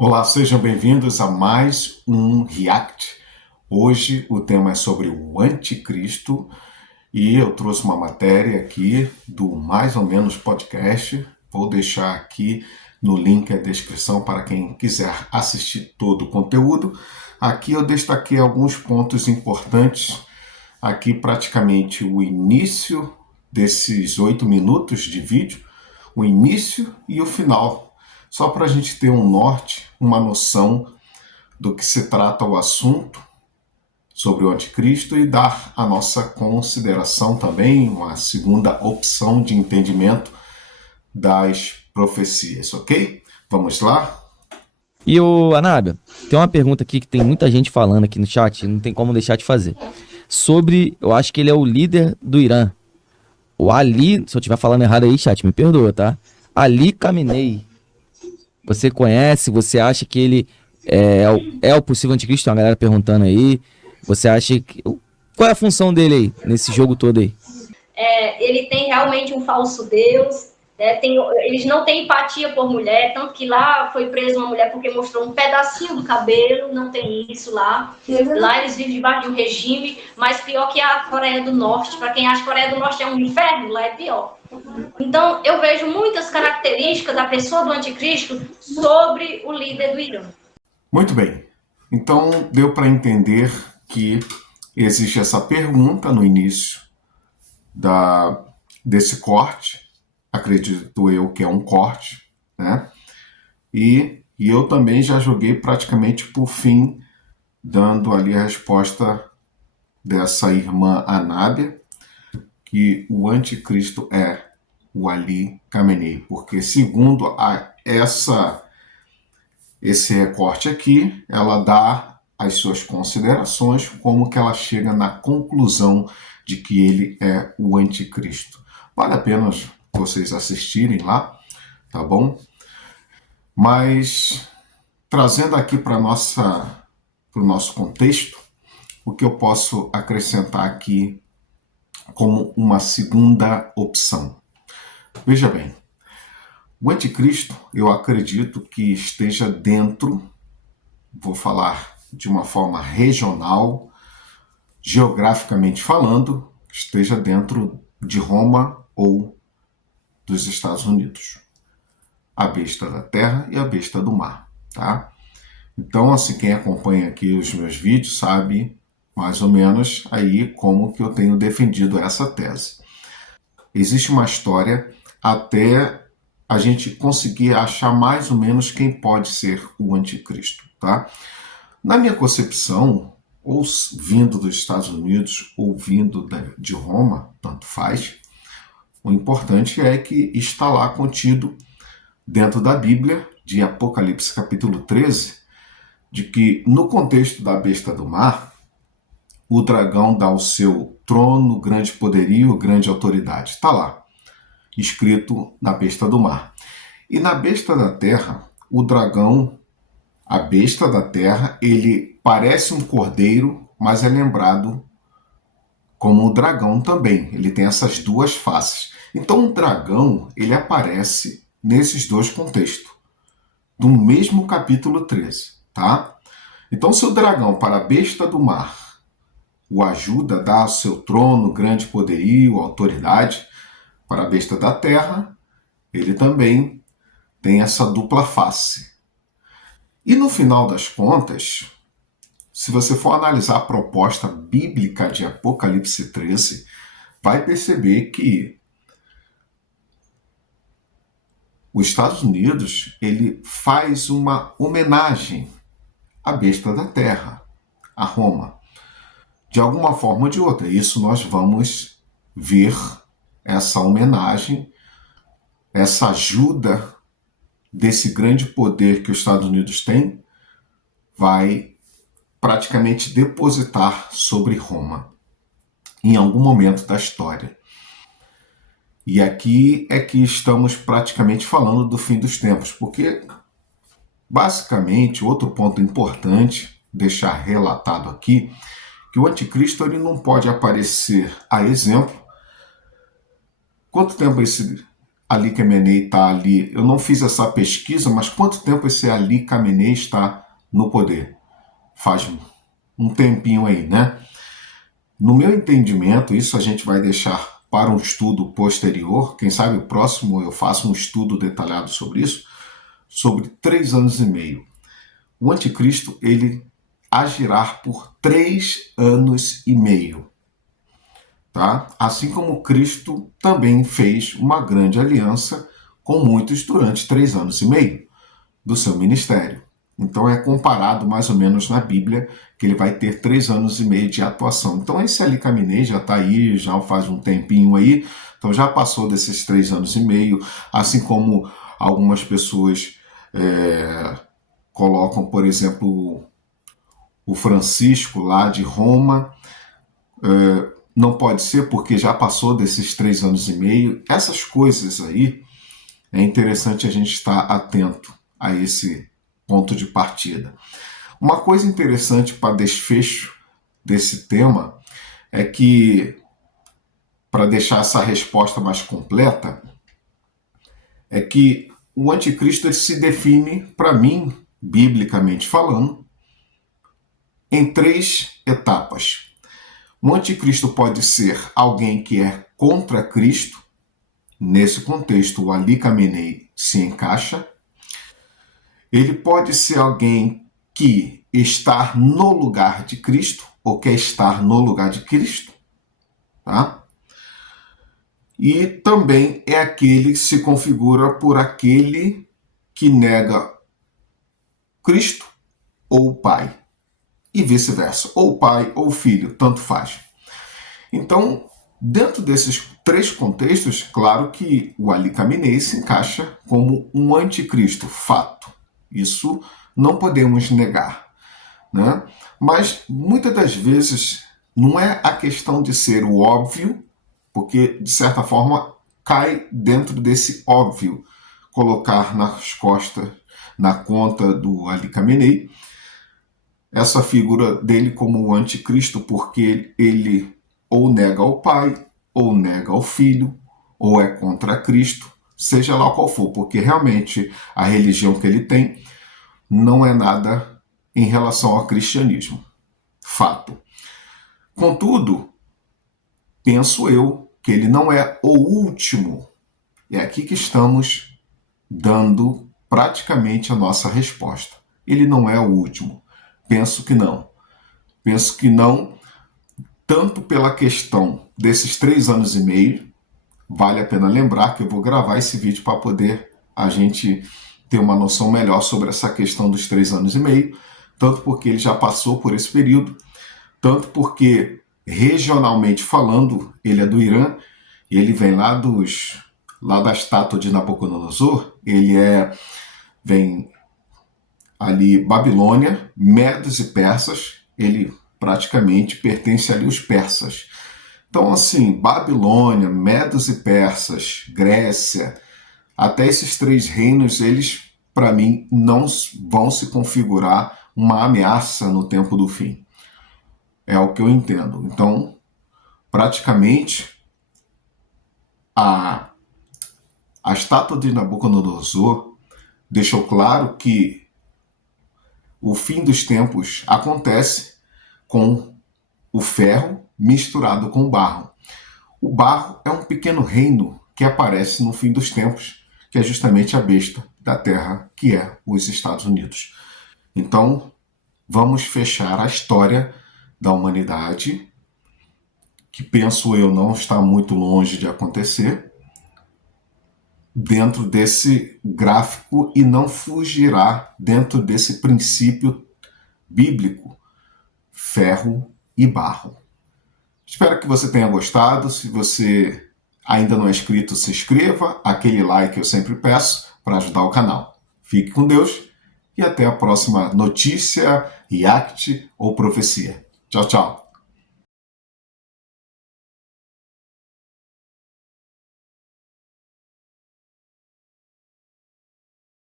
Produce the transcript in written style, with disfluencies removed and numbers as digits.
Olá, sejam bem-vindos a mais um React. Hoje o tema é sobre o anticristo e eu trouxe uma matéria aqui do Mais ou Menos Podcast. Vou deixar aqui no link a descrição para quem quiser assistir todo o conteúdo. Aqui eu destaquei alguns pontos importantes. Aqui praticamente o início desses 8 minutos de vídeo, o início e o final, só para a gente ter um norte, uma noção do que se trata o assunto sobre o anticristo e dar a nossa consideração também, uma segunda opção de entendimento das profecias, ok? Vamos lá? E o Anábia, tem uma pergunta aqui que tem muita gente falando aqui no chat, não tem como deixar de fazer. Sobre, eu acho que ele é o líder do Irã. O Ali, se eu estiver falando errado aí, chat, me perdoa, tá? Ali Khamenei. Você conhece? Você acha que ele é o possível anticristo? Tem uma galera perguntando aí. Você acha que. Qual é a função dele aí, nesse jogo todo aí? Ele tem realmente um falso Deus, né? Eles não têm empatia por mulher, tanto que lá foi presa uma mulher porque mostrou um pedacinho do cabelo, não tem isso lá. Lá eles vivem debaixo de um regime, mas pior que a Coreia do Norte. Para quem acha que a Coreia do Norte é um inferno, lá é pior. Então, eu vejo muitas características da pessoa do anticristo sobre o líder do Irã. Muito bem. Então, deu para entender que existe essa pergunta no início desse corte, acredito eu que é um corte, né? E eu também já joguei praticamente por fim, dando ali a resposta dessa irmã Anábia, que o anticristo é o Ali Khamenei, porque segundo esse recorte aqui, ela dá as suas considerações, como que ela chega na conclusão de que ele é o anticristo. Vale a pena vocês assistirem lá, tá bom? Mas trazendo aqui para o nosso contexto, o que eu posso acrescentar aqui como uma segunda opção. Veja bem, o anticristo, eu acredito que esteja dentro, vou falar de uma forma regional, geograficamente falando, esteja dentro de Roma ou dos Estados Unidos. A besta da terra e a besta do mar, tá? Então, assim, quem acompanha aqui os meus vídeos sabe mais ou menos aí como que eu tenho defendido essa tese. Existe uma história até a gente conseguir achar mais ou menos quem pode ser o anticristo, tá? Na minha concepção, ou vindo dos Estados Unidos ou vindo de Roma, tanto faz, o importante é que está lá contido dentro da Bíblia, de Apocalipse capítulo 13, de que no contexto da besta do mar, o dragão dá o seu trono, grande poderio, grande autoridade. Está lá, escrito na besta do mar. E na besta da terra, o dragão, a besta da terra, ele parece um cordeiro, mas é lembrado como o dragão também. Ele tem essas duas faces. Então o dragão, ele aparece nesses dois contextos, do mesmo capítulo 13, tá? Então se o dragão para a besta do mar o ajuda, dá o seu trono, grande poderio, autoridade para a besta da terra, ele também tem essa dupla face. E no final das contas, se você for analisar a proposta bíblica de Apocalipse 13, vai perceber que os Estados Unidos ele faz uma homenagem à besta da terra, a Roma. De alguma forma ou de outra. Isso nós vamos ver essa homenagem, essa ajuda desse grande poder que os Estados Unidos têm, vai praticamente depositar sobre Roma em algum momento da história. E aqui é que estamos praticamente falando do fim dos tempos, porque basicamente outro ponto importante deixar relatado aqui que o anticristo ele não pode aparecer a exemplo. Quanto tempo Ali Khamenei está ali? Eu não fiz essa pesquisa, mas quanto tempo esse Ali Khamenei está no poder? Faz um tempinho aí, né? No meu entendimento, isso a gente vai deixar para um estudo posterior. Quem sabe o próximo eu faço um estudo detalhado sobre isso, sobre 3 anos e meio. O anticristo, ele agirá por 3 anos e meio. Tá? Assim como Cristo também fez uma grande aliança com muitos durante 3 anos e meio do seu ministério. Então é comparado mais ou menos na Bíblia que ele vai ter 3 anos e meio de atuação. Então esse Ali Khamenei já está aí, já faz um tempinho aí, então já passou desses 3 anos e meio, assim como algumas pessoas colocam, por exemplo, o Francisco lá de Roma, não pode ser porque já passou desses 3 anos e meio. Essas coisas aí, é interessante a gente estar atento a esse ponto de partida. Uma coisa interessante para desfecho desse tema é que, para deixar essa resposta mais completa, é que o anticristo ele se define, para mim, biblicamente falando, em 3 etapas. O anticristo pode ser alguém que é contra Cristo. Nesse contexto, o Ali Khamenei se encaixa. Ele pode ser alguém que está no lugar de Cristo, ou quer estar no lugar de Cristo. Tá? E também é aquele que se configura por aquele que nega Cristo ou o Pai. E vice-versa, ou o pai ou o filho, tanto faz. Então, dentro desses 3 contextos, claro que o Ali Khamenei se encaixa como um anticristo, fato. Isso não podemos negar, né? Mas, muitas das vezes, não é a questão de ser o óbvio, porque, de certa forma, cai dentro desse óbvio, colocar nas costas, na conta do Ali Khamenei, essa figura dele como o anticristo, porque ele ou nega o pai, ou nega o filho, ou é contra Cristo, seja lá qual for, porque realmente a religião que ele tem não é nada em relação ao cristianismo. Fato. Contudo, penso eu que ele não é o último. É aqui que estamos dando praticamente a nossa resposta. Ele não é o último. Penso que não. Penso que não, tanto pela questão desses 3 anos e meio. Vale a pena lembrar que eu vou gravar esse vídeo para poder a gente ter uma noção melhor sobre essa questão dos 3 anos e meio, tanto porque ele já passou por esse período, tanto porque, regionalmente falando, ele é do Irã, e ele vem lá da estátua de Nabucodonosor, vem ali Babilônia, Medos e Persas, ele praticamente pertence ali aos persas. Então, assim, Babilônia, Medos e Persas, Grécia, até esses 3 reinos, eles, para mim, não vão se configurar uma ameaça no tempo do fim. É o que eu entendo. Então, praticamente, a estátua de Nabucodonosor deixou claro que o fim dos tempos acontece com o ferro misturado com o barro. O barro é um pequeno reino que aparece no fim dos tempos, que é justamente a besta da terra, que é os Estados Unidos. Então, vamos fechar a história da humanidade, que penso eu não está muito longe de acontecer, dentro desse gráfico e não fugirá dentro desse princípio bíblico, ferro e barro. Espero que você tenha gostado. Se você ainda não é inscrito, se inscreva, aquele like eu sempre peço para ajudar o canal. Fique com Deus e até a próxima notícia, react ou profecia. Tchau, tchau.